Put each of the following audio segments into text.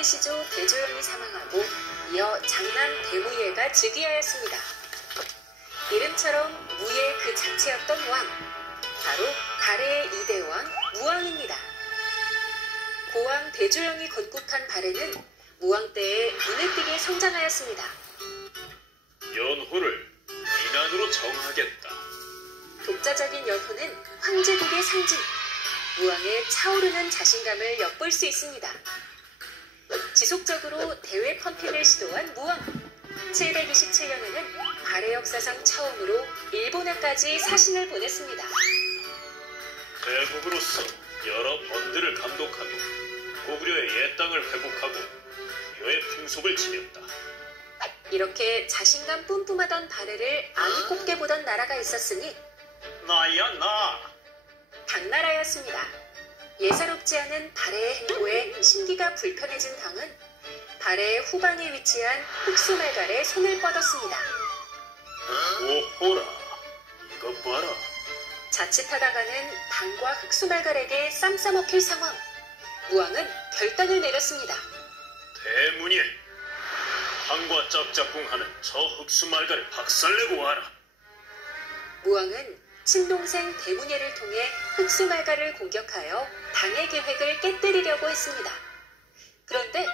막내 시조 대조영이 사망하고 이어 장남 대무예가 즉위하였습니다. 이름처럼 무예 그 자체였던 왕, 바로 발해의 2대 왕 무왕입니다. 고왕 대조영이 건국한 발해는 무왕 때에 눈에 띄게 성장하였습니다. 연호를 비난으로 정하겠다. 독자적인 연호는 황제국의 상징, 무왕의 차오르는 자신감을 엿볼 수 있습니다. 지속적으로 대외 펌핑을 시도한 무왕. 727년에는 발해 역사상 처음으로 일본에까지 사신을 보냈습니다. 대국으로서 여러 번들을 감독하며 고구려의 옛 땅을 회복하고 부여의 풍속을 지녔다. 이렇게 자신감 뿜뿜하던 발해를 아니 꼽게 보던 나라가 있었으니 나야 나. 당나라였습니다. 예사롭지 않은 발해의 행보에 심기가 불편해진 당은 발해의 후방에 위치한 흑수말갈에 손을 뻗었습니다. 오호라, 이것 봐라. 자칫하다가는 당과 흑수말갈에게 쌈 싸먹힐 상황. 무왕은 결단을 내렸습니다. 대문예, 당과 짝짝꿍하는 저 흑수말가를 박살내고 와라. 무왕은 친동생 대문예를 통해 흑수말갈을 공격하여 당의 계획을 깨뜨리려고 했습니다. 그런데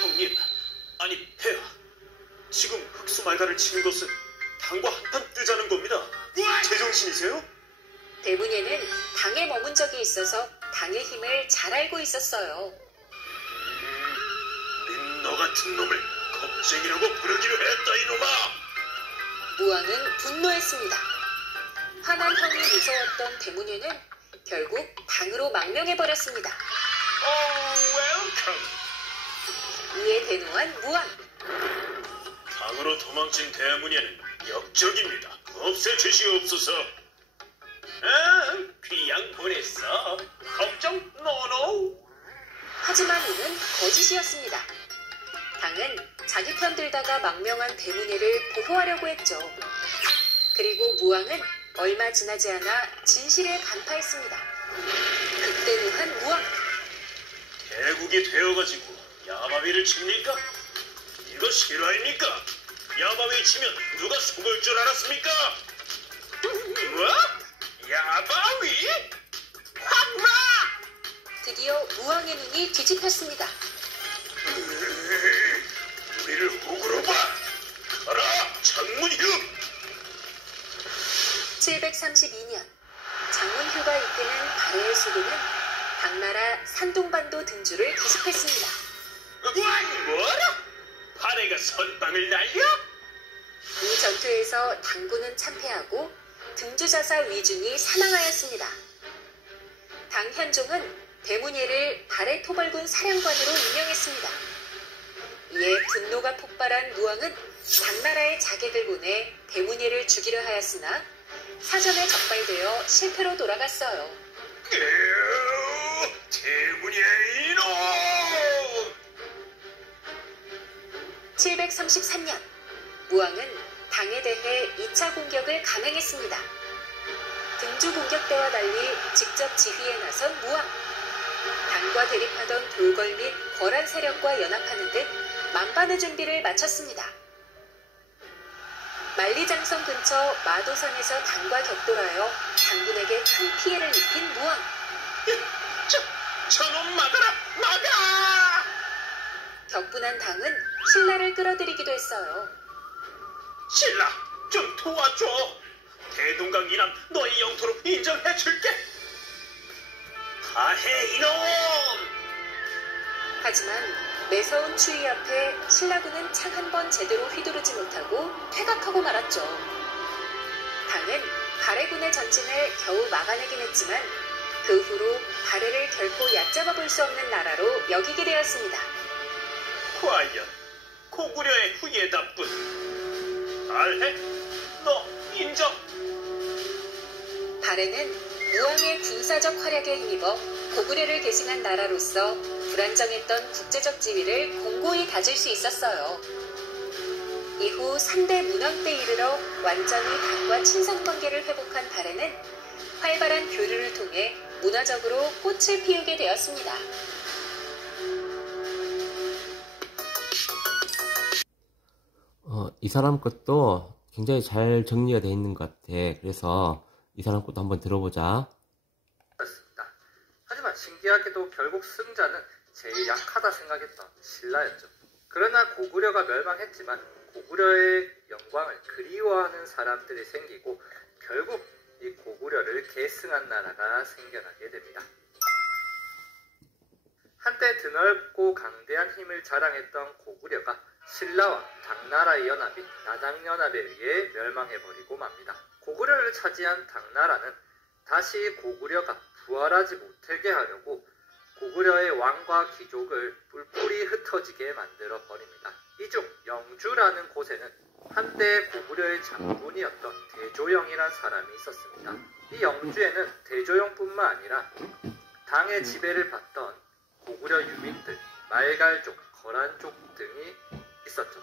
형님, 아니 폐하, 지금 흑수말가를 치는 것은 당과 한판 뜨자는 겁니다. 제정신이세요? 대문예는 당에 머문 적이 있어서 당의 힘을 잘 알고 있었어요. 우린 너 같은 놈을 겁쟁이라고 부르기로 했다, 이놈아. 무왕은 분노했습니다. 화난 형이 무서웠던 대문예는 결국 당으로 망명해버렸습니다. 웰컴. 이에 대노한 무왕. 당으로 도망친 대문예는 역적입니다. 없애주시옵소서. 귀양 보냈어. 걱정 노노. 하지만 이는 거짓이었습니다. 당은 자기 편 들다가 망명한 대문예를 보호하려고 했죠. 그리고 무왕은 얼마 지나지 않아 진실을 간파했습니다. 극대노한 무왕. 대국이 되어가지고 야바위를 칩니까? 이거 실화입니까? 야바위 치면 누가 속을 줄 알았습니까? 뭐? 야바위? 황마! 드디어 무왕의 눈이 뒤집혔습니다. 우리를 호구로 봐! 가라, 장문휴! 732년 장문휴가 이끄는 발해의 수군은 당나라 산동반도 등주를 기습했습니다. 뭐라? 발해가 선빵을 날려? 이 전투에서 당군은 참패하고 등주자사 위중이 사망하였습니다. 당 현종은 대문예를 발해 토벌군 사령관으로 임명했습니다. 이에 분노가 폭발한 무왕은 당나라의 자객을 보내 대문예를 죽이려 하였으나 사전에 적발되어 실패로 돌아갔어요. 대문예 이놈! 733년 무왕은 당에 대해 2차 공격을 감행했습니다. 등주 공격 때와 달리 직접 지휘에 나선 무왕. 당과 대립하던 돌궐 및 거란 세력과 연합하는 듯 만반의 준비를 마쳤습니다. 만리장성 근처 마도산에서 당과 격돌하여 당군에게 큰 피해를 입힌 무왕. 저놈 막아라! 막아! 격분한 당은 신라를 끌어들이기도 했어요. 신라, 좀 도와줘. 대동강 이남 너의 영토로 인정해줄게. 발해 이놈! 하지만 매서운 추위 앞에 신라군은 창 한 번 제대로 휘두르지 못하고 퇴각하고 말았죠. 당은 발해군의 전진을 겨우 막아내긴 했지만 그 후로 발해를 결코 얕잡아 볼 수 없는 나라로 여기게 되었습니다. 과연 고구려의 후예답군. 발해, 너 인정. 발해는 무왕의 군사적 활약에 힘입어 고구려를 계승한 나라로서 불안정했던 국제적 지위를 공고히 다질 수 있었어요. 이후 3대 문왕 때 이르러 완전히 당과 친선관계를 회복한 발해는 활발한 교류를 통해 문화적으로 꽃을 피우게 되었습니다. 이 사람 것도 굉장히 잘 정리가 되어 있는 것 같아. 그래서 이 사람 것도 한번 들어보자. 였습니다. 하지만 신기하게도 결국 승자는 제일 약하다 생각했던 신라였죠. 그러나 고구려가 멸망했지만 고구려의 영광을 그리워하는 사람들이 생기고 결국 이 고구려를 계승한 나라가 생겨나게 됩니다. 한때 드넓고 강대한 힘을 자랑했던 고구려가 신라와 당나라의 연합인 나당연합에 의해 멸망해버리고 맙니다. 고구려를 차지한 당나라는 다시 고구려가 부활하지 못하게 하려고 고구려의 왕과 귀족을 뿔뿔이 흩어지게 만들어 버립니다. 이 중 영주라는 곳에는 한때 고구려의 장군이었던 대조영이란 사람이 있었습니다. 이 영주에는 대조영뿐만 아니라 당의 지배를 받던 고구려 유민들, 말갈족, 거란족 등이 있었죠.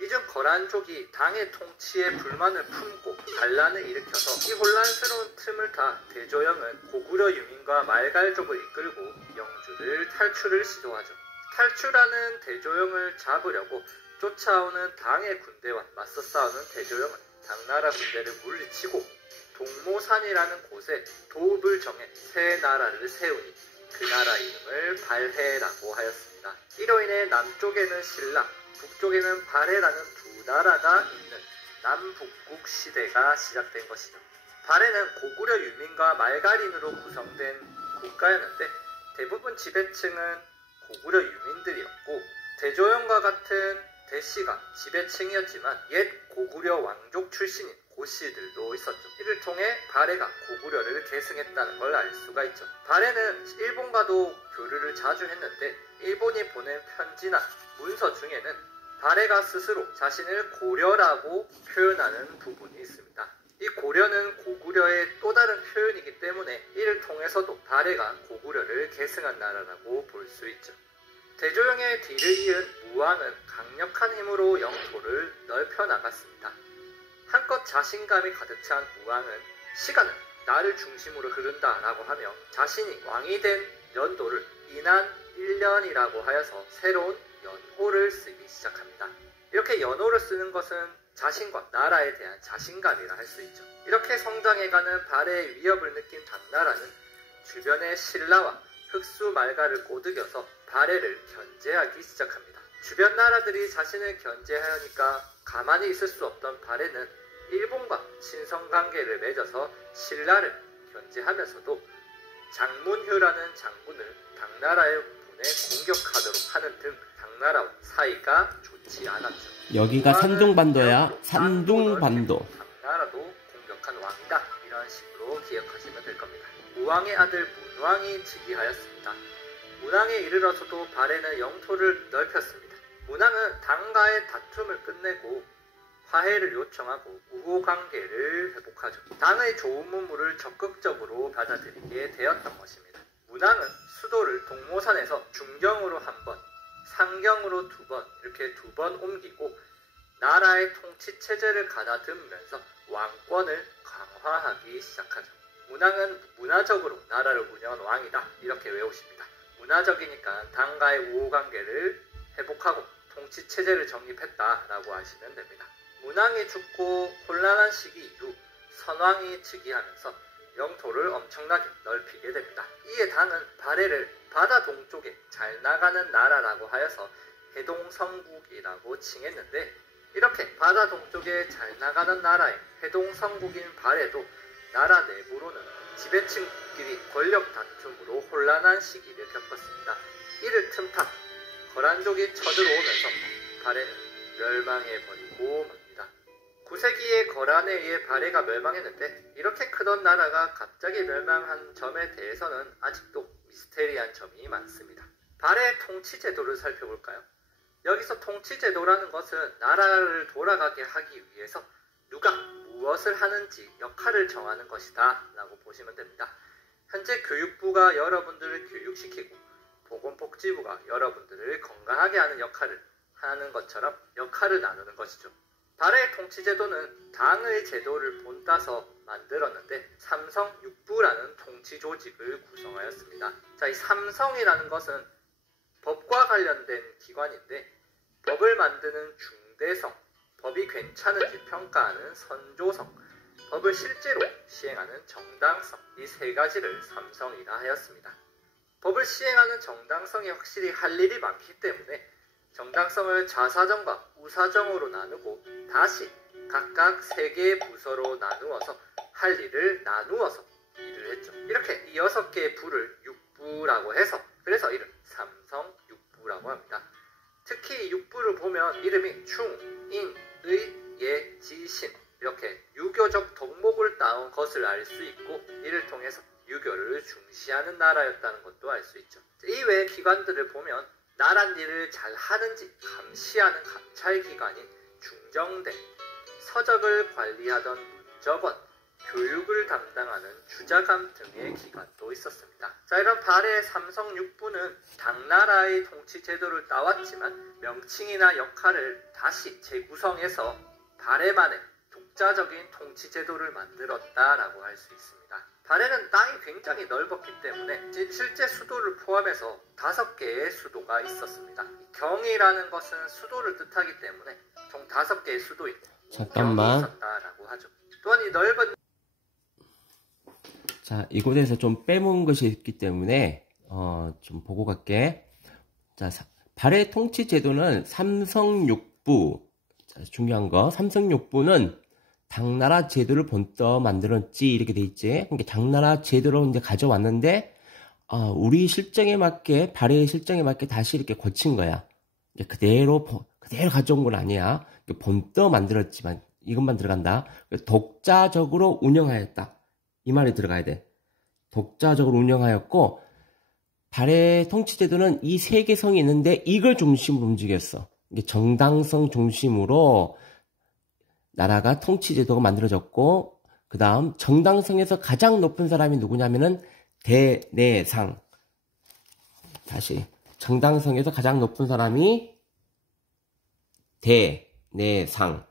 이 중 거란족이 당의 통치에 불만을 품고 반란을 일으켜서 이 혼란스러운 틈을 타 대조영은 고구려 유민과 말갈족을 이끌고 영주를 탈출을 시도하죠. 탈출하는 대조영을 잡으려고 쫓아오는 당의 군대와 맞서 싸우는 대조영은 당나라 군대를 물리치고 동모산이라는 곳에 도읍을 정해 새 나라를 세우니 그 나라 이름을 발해라고 하였습니다. 이로 인해 남쪽에는 신라, 북쪽에는 발해라는 두 나라가 있는 남북국 시대가 시작된 것이죠. 발해는 고구려 유민과 말갈인으로 구성된 국가였는데 대부분 지배층은 고구려 유민들이었고 대조영과 같은 대씨가 지배층이었지만 옛 고구려 왕족 출신인 고씨들도 있었죠. 이를 통해 발해가 고구려를 계승했다는 걸 알 수가 있죠. 발해는 일본과도 교류를 자주 했는데 일본이 보낸 편지나 문서 중에는 발해가 스스로 자신을 고려라고 표현하는 부분이 있습니다. 이 고려는 고구려의 또 다른 표현이기 때문에 이를 통해서도 발해가 고구려를 계승한 나라라고 볼 수 있죠. 대조영의 뒤를 이은 무왕은 강력한 힘으로 영토를 넓혀 나갔습니다. 한껏 자신감이 가득 찬 무왕은 시간은 나를 중심으로 흐른다라고 하며 자신이 왕이 된 연도를 인한 1년이라고 하여서 새로운 연호를 쓰기 시작합니다. 이렇게 연호를 쓰는 것은 자신과 나라에 대한 자신감이라 할 수 있죠. 이렇게 성장해가는 발해의 위협을 느낀 당나라는 주변의 신라와 흑수 말가를 꼬드겨서 발해를 견제하기 시작합니다. 주변 나라들이 자신을 견제하니까 가만히 있을 수 없던 발해는 일본과 친선관계를 맺어서 신라를 견제하면서도 장문휴라는 장군을 당나라에 보내 공격하도록 하는 등 당나라와 사이가 좋지 않았죠. 여기가 산둥반도야. 산둥반도. 당나라도 공격한 왕이다. 이런 식으로 기억하시면 될 겁니다. 무왕의 아들 문왕이 즉위하였습니다. 문왕에 이르러서도 발해는 영토를 넓혔습니다. 문왕은 당과의 다툼을 끝내고 화해를 요청하고 우호관계를 회복하죠. 당의 좋은 문물을 적극적으로 받아들이게 되었던 것입니다. 문왕은 수도를 동모산에서 중경으로 한 번, 상경으로 두 번, 이렇게 두 번 옮기고 나라의 통치체제를 가다듬으면서 왕권을 강화하기 시작하죠. 문왕은 문화적으로 나라를 운영한 왕이다. 이렇게 외우십니다. 문화적이니까 당과의 우호관계를 회복하고 통치체제를 정립했다라고 하시면 됩니다. 문왕이 죽고 혼란한 시기 이후 선왕이 즉위하면서 영토를 엄청나게 넓히게 됩니다. 이에 당은 발해를 바다 동쪽에 잘 나가는 나라라고 하여서 해동성국이라고 칭했는데 이렇게 바다 동쪽에 잘 나가는 나라의 해동성국인 발해도 나라 내부로는 지배층끼리 권력 다툼으로 혼란한 시기를 겪었습니다. 이를 틈타 거란족이 쳐들어오면서 발해는 멸망해버리고 맙니다. 9세기에 거란에 의해 발해가 멸망했는데 이렇게 크던 나라가 갑자기 멸망한 점에 대해서는 아직도 미스테리한 점이 많습니다. 발해의 통치제도를 살펴볼까요? 여기서 통치제도라는 것은 나라를 돌아가게 하기 위해서 누가 무엇을 하는지 역할을 정하는 것이다 라고 보시면 됩니다. 현재 교육부가 여러분들을 교육시키고 보건복지부가 여러분들을 건강하게 하는 역할을 하는 것처럼 역할을 나누는 것이죠. 발해의 통치제도는 당의 제도를 본따서 만들었는데 삼성육부라는 통치조직을 구성하였습니다. 자, 이 삼성이라는 것은 법과 관련된 기관인데 법을 만드는 중대성, 법이 괜찮은지 평가하는 선조성, 법을 실제로 시행하는 정당성, 이 세 가지를 삼성이라 하였습니다. 법을 시행하는 정당성이 확실히 할 일이 많기 때문에 정당성을 좌사정과 우사정으로 나누고 다시 각각 세 개의 부서로 나누어서 할 일을 나누어서 일을 했죠. 이렇게 이 6개의 부를 육부라고 해서 그래서 이를 삼성육부라고 합니다. 특히 이 육부를 보면 이름이 충, 인, 의, 예, 지, 신 이렇게 유교적 덕목을 따온 것을 알 수 있고 이를 통해서 유교를 중시하는 나라였다는 것도 알 수 있죠. 이외의 기관들을 보면 나란 일을 잘 하는지 감시하는 감찰기관인 중정대, 서적을 관리하던 문적원, 교육을 담당하는 주자감 등의 기관도 있었습니다. 자, 이런 발해 삼성육부는 당나라의 통치 제도를 따왔지만 명칭이나 역할을 다시 재구성해서 발해만의 독자적인 통치 제도를 만들었다라고 할 수 있습니다. 발해는 땅이 굉장히 넓었기 때문에 실제 수도를 포함해서 5개의 수도가 있었습니다. 경이라는 것은 수도를 뜻하기 때문에 총 5개의 수도인 잠깐만. 경이 있었다라고 하죠. 또한 이 넓은 자, 이곳에서 좀 빼먹은 것이 있기 때문에 좀 보고 갈게. 자, 발해 통치 제도는 삼성육부. 자, 중요한 거. 삼성육부는 당나라 제도를 본떠 만들었지 이렇게 돼 있지. 그러니까 당나라 제도로 이제 가져왔는데 우리 실정에 맞게 발해의 실정에 맞게 다시 이렇게 고친 거야. 그대로 가져온 건 아니야. 본떠 만들었지만 이것만 들어간다. 독자적으로 운영하였다. 이 말이 들어가야 돼. 독자적으로 운영하였고 발해 통치 제도는 이 3개 성이 있는데 이걸 중심으로 움직였어. 이게 정당성 중심으로 나라가 통치 제도가 만들어졌고 그 다음 정당성에서 가장 높은 사람이 누구냐면은 대내상. 다시 정당성에서 가장 높은 사람이 대내상.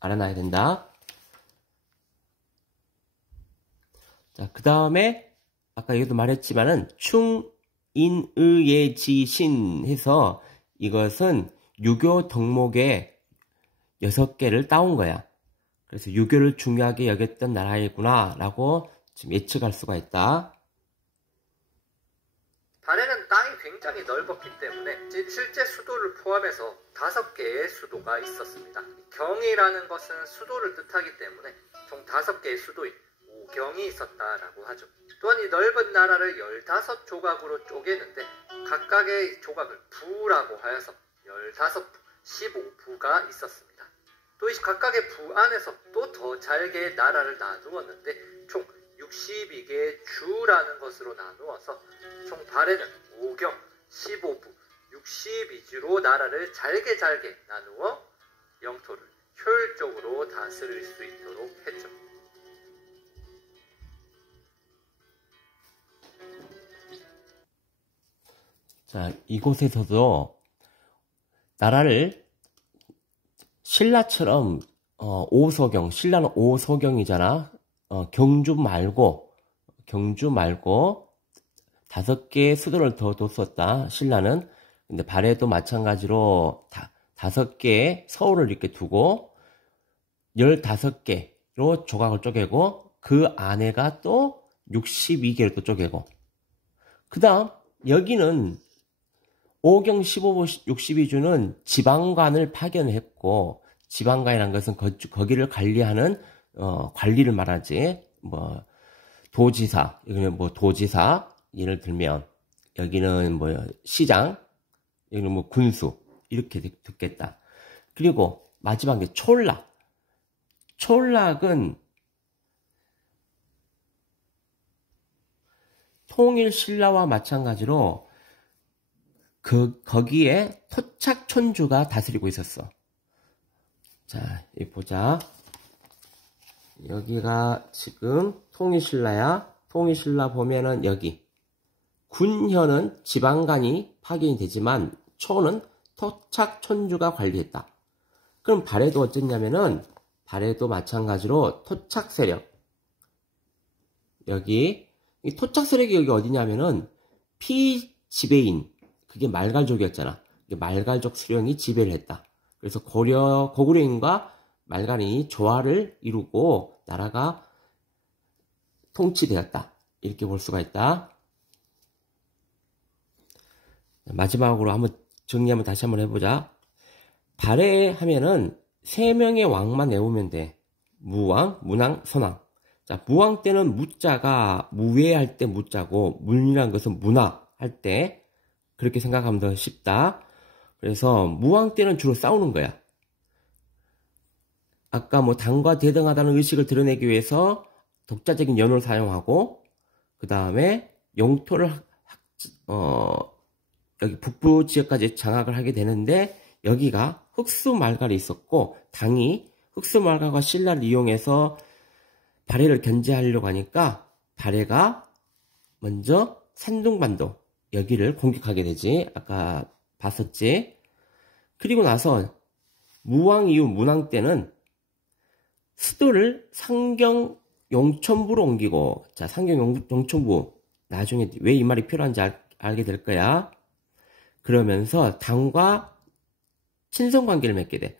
알아놔야 된다. 자, 그 다음에 아까 여기도 말했지만은 충, 인, 의, 예, 지, 신 해서 이것은 유교 덕목의 6개를 따온 거야. 그래서 유교를 중요하게 여겼던 나라이구나 라고 지금 예측할 수가 있다. 발해는 땅이 굉장히 넓었기 때문에 실제 수도를 포함해서 5개의 수도가 있었습니다. 경이라는 것은 수도를 뜻하기 때문에 총 5개의 수도인 오경이 있었다라고 하죠. 또한 이 넓은 나라를 15조각으로 쪼개는데 각각의 조각을 부라고 하여서 15부, 15부가 있었습니다. 또 이 각각의 부 안에서 또 더 잘게 나라를 나누었는데 총 62개의 주라는 것으로 나누어서 총 발해는 5경, 15부, 62주로 나라를 잘게 나누어 영토를 효율적으로 다스릴 수 있도록 했죠. 자, 이곳에서도 나라를 신라처럼 오소경, 신라는 오소경이잖아. 경주 말고 5개의 수도를 더 뒀었다. 신라는. 근데 발해도 마찬가지로 5개의 서울을 이렇게 두고 15개로 조각을 쪼개고 그 안에가 또 62개를 또 쪼개고 그 다음 여기는 5경 15부 62주는 지방관을 파견했고 지방관이라는 것은 거기를 관리하는 관리를 말하지. 뭐 도지사, 여기는 뭐 도지사 예를 들면 여기는 뭐 시장, 여기는 뭐 군수 이렇게 듣겠다. 그리고 마지막에 촌락. 촌락은 통일 신라와 마찬가지로 거기에 토착촌주가 다스리고 있었어. 자, 여기 보자. 여기가 지금 통일신라야. 통일신라 보면은 여기 군현은 지방관이 파견이 되지만 초는 토착촌주가 관리했다. 그럼 발해도 어쨌냐면은 발해도 마찬가지로 토착세력. 여기 이 토착세력이 여기 어디냐면은 피지배인. 그게 말갈족이었잖아. 말갈족 수령이 지배를 했다. 그래서 고구려인과 말간이 조화를 이루고 나라가 통치되었다. 이렇게 볼 수가 있다. 마지막으로 한번 정리 다시 한번 해보자. 발해하면은 3명의 왕만 외우면 돼. 무왕, 문왕, 선왕. 자, 무왕 때는 무자가 무외할 때 무자고, 문이란 것은 문화 할 때, 그렇게 생각하면 더 쉽다. 그래서 무왕 때는 주로 싸우는 거야. 아까 뭐 당과 대등하다는 의식을 드러내기 위해서 독자적인 연호를 사용하고, 그 다음에 영토를 여기 북부 지역까지 장악을 하게 되는데, 여기가 흑수말갈이 있었고, 당이 흑수말갈과 신라를 이용해서 발해를 견제하려고 하니까 발해가 먼저 산둥반도 여기를 공격하게 되지. 아까 봤었지. 그리고 나서 무왕 이후 문왕 때는 수도를 상경 용천부로 옮기고, 자, 상경 용천부 나중에 왜 이 말이 필요한지 알게 될 거야. 그러면서 당과 친선관계를 맺게 돼.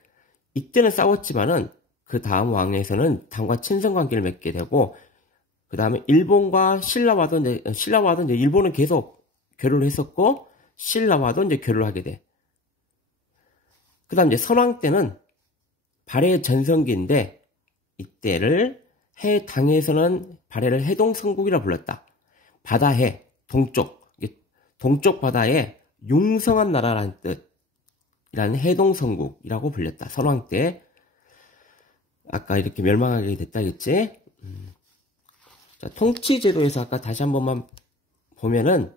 이때는 싸웠지만은 그 다음 왕에서는 당과 친선관계를 맺게 되고, 그 다음에 일본과 신라와도 이제 일본은 계속 교류를 했었고, 신라와도 이제 교류를 하게 돼. 그 다음 이제 선왕 때는 발해의 전성기인데, 이때를 당에서는 발해를 해동성국이라 불렀다. 바다해, 동쪽 바다에 융성한 나라라는 뜻이라는 해동성국이라고 불렸다. 선왕 때. 아까 이렇게 멸망하게 됐다겠지? 자, 통치제도에서 아까 다시 한 번만 보면은,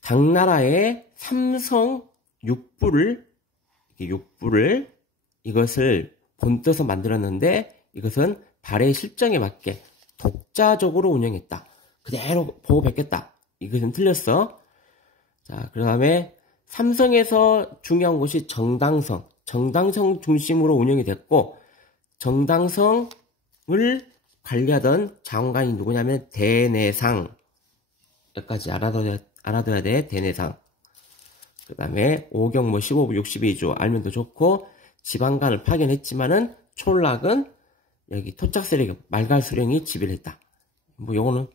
당나라의 삼성 육부를 이것을 본떠서 만들었는데, 이것은 발해의 실정에 맞게 독자적으로 운영했다. 그대로 보호받겠다. 이것은 틀렸어. 자, 그 다음에 삼성에서 중요한 곳이 정당성 중심으로 운영이 됐고, 정당성을 관리하던 장관이 누구냐면 대내상. 여기까지 알아둬야 돼. 대내상. 그 다음에 5경 15부 62조 알면 더 좋고, 지방간을 파견했지만은 촌락은 여기 토착 세력 말갈 수령이 지배를 했다. 뭐 요거는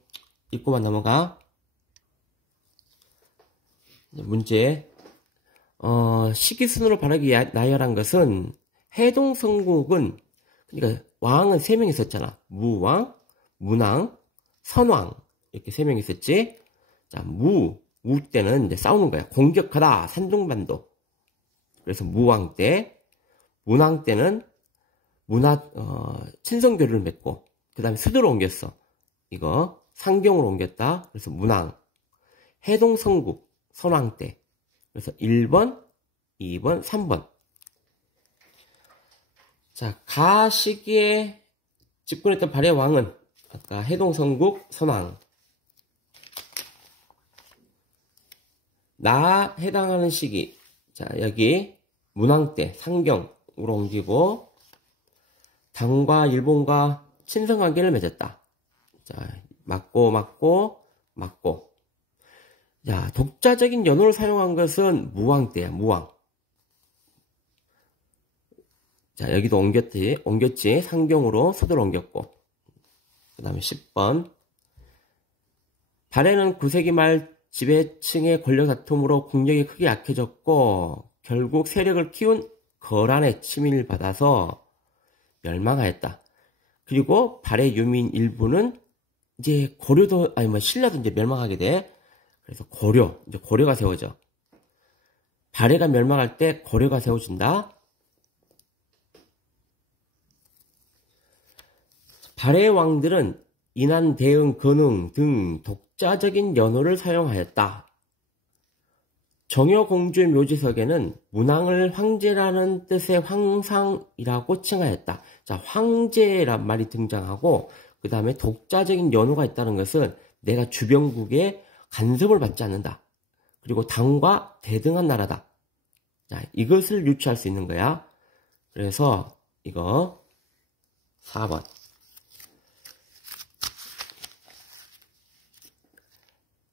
읽고만 넘어가. 문제. 시기순으로 발하기 나열한 것은 해동성국은, 그러니까 왕은 3명 있었잖아. 무왕, 문왕, 선왕. 이렇게 3명 있었지. 자, 무 때는 이제 싸우는 거야. 공격하다, 산둥반도. 그래서 무왕 때, 문왕 때는 친선교류를 맺고, 그 다음에 수도로 옮겼어. 이거, 상경으로 옮겼다. 그래서 문왕. 해동성국, 선왕 때. 그래서 1번, 2번, 3번. 자, 가 시기에 집권했던 발해 왕은 아까 해동성국, 선왕. 나 해당하는 시기. 자, 여기 문왕 때 상경으로 옮기고, 당과 일본과 친선관계를 맺었다. 자, 맞고. 자, 독자적인 연호를 사용한 것은 무왕 때야, 무왕. 자, 여기도 옮겼지. 상경으로 수도를 옮겼고. 그 다음에 10번. 발해는 9세기 말 지배층의 권력 다툼으로 국력이 크게 약해졌고, 결국 세력을 키운 거란의 침입을 받아서 멸망하였다. 그리고 발해 유민 일부는 이제 신라도 이제 멸망하게 돼. 그래서 이제 고려가 세워져. 발해가 멸망할 때 고려가 세워진다. 발해 왕들은 인한, 대응, 근흥 등 독자적인 연호를 사용하였다. 정여공주의 묘지석에는 문왕을 황제라는 뜻의 황상이라고 칭하였다. 자, 황제란 말이 등장하고, 그 다음에 독자적인 연호가 있다는 것은 내가 주변국에 간섭을 받지 않는다. 그리고 당과 대등한 나라다. 자, 이것을 유추할 수 있는 거야. 그래서 이거 4번.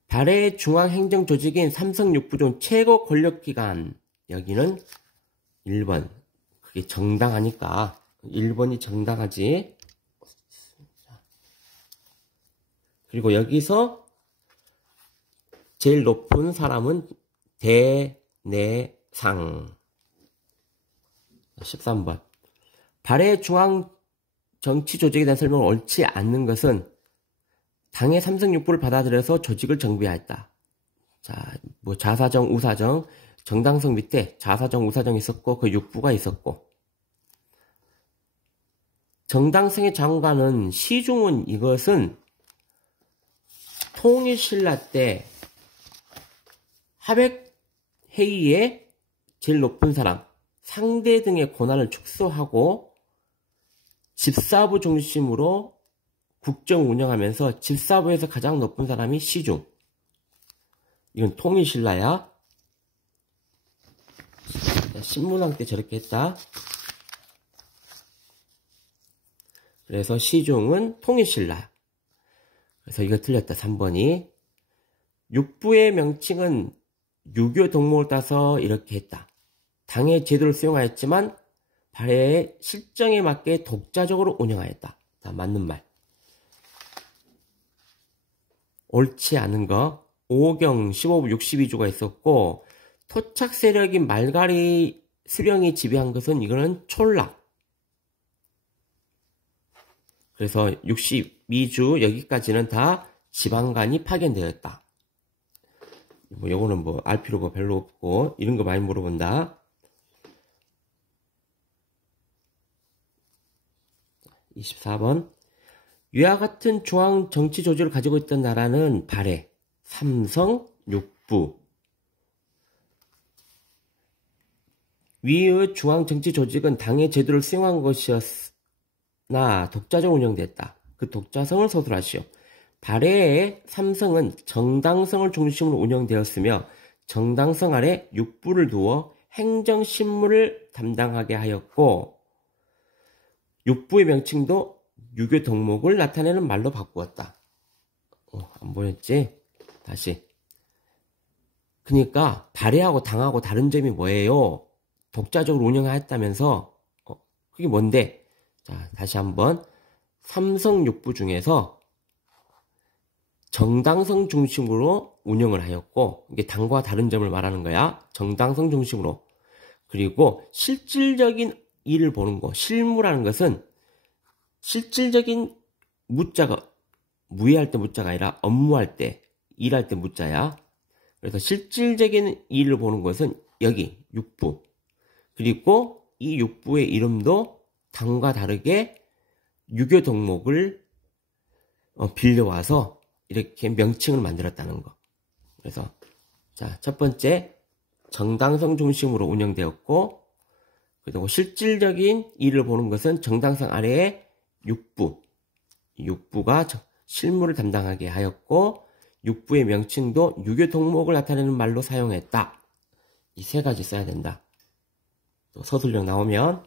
발해의 중앙행정조직인 삼성육부종 최고 권력기관. 여기는 1번. 그게 정당하니까 1번이 정당하지. 그리고 여기서 제일 높은 사람은 대내상. 13번. 발해 중앙 정치 조직에 대한 설명을 옳지 않는 것은 당의 3승 6부를 받아들여서 조직을 정비하였다. 자, 뭐 자사정, 우사정, 정당성 밑에 자사정, 우사정이 있었고 그 6부가 있었고, 정당성의 장관은 시중은 이것은 통일신라 때 하백회의에 제일 높은 사람, 상대 등의 고난을 축소하고 집사부 중심으로 국정 운영하면서 집사부에서 가장 높은 사람이 시중. 이건 통일신라야. 신문왕 때 저렇게 했다. 그래서 시중은 통일신라. 그래서 이거 틀렸다. 3번이. 육부의 명칭은 유교 동목을 따서 이렇게 했다. 당의 제도를 수용하였지만 발해의 실정에 맞게 독자적으로 운영하였다. 자, 맞는 말. 옳지 않은 거. 5경 15부 62조가 있었고, 토착 세력인 말갈이 수령이 지배한 것은 이거는 촌락. 그래서 62주 여기까지는 다 지방간이 파견되었다. 뭐 요거는 뭐 알 필요가 별로 없고, 이런 거 많이 물어본다. 24번. 위와 같은 중앙 정치 조직을 가지고 있던 나라는 발해, 삼성, 육부. 위의 중앙 정치 조직은 당의 제도를 수용한 것이었으나 독자적으로 운영됐다. 그 독자성을 서술하시오. 발해의 삼성은 정당성을 중심으로 운영되었으며 정당성 아래 육부를 두어 행정신무를 담당하게 하였고, 육부의 명칭도 유교 덕목을 나타내는 말로 바꾸었다. 안 보였지? 다시. 그러니까 발해하고 당하고 다른 점이 뭐예요? 독자적으로 운영하였다면서. 그게 뭔데? 자, 다시 한번. 삼성 육부 중에서 정당성 중심으로 운영을 하였고, 이게 당과 다른 점을 말하는 거야. 정당성 중심으로. 그리고 실질적인 일을 보는 거. 실무라는 것은 실질적인 무자가, 무예할 때 무자가 아니라 업무할 때, 일할 때 무자야. 그래서 실질적인 일을 보는 것은 여기 육부. 그리고 이 육부의 이름도 당과 다르게 유교 덕목을 빌려와서 이렇게 명칭을 만들었다는 거. 그래서 자, 첫 번째 정당성 중심으로 운영되었고, 그리고 실질적인 일을 보는 것은 정당성 아래에 육부. 육부가 실무를 담당하게 하였고, 육부의 명칭도 유교 덕목을 나타내는 말로 사용했다. 이 세 가지 써야 된다. 또 서술형 나오면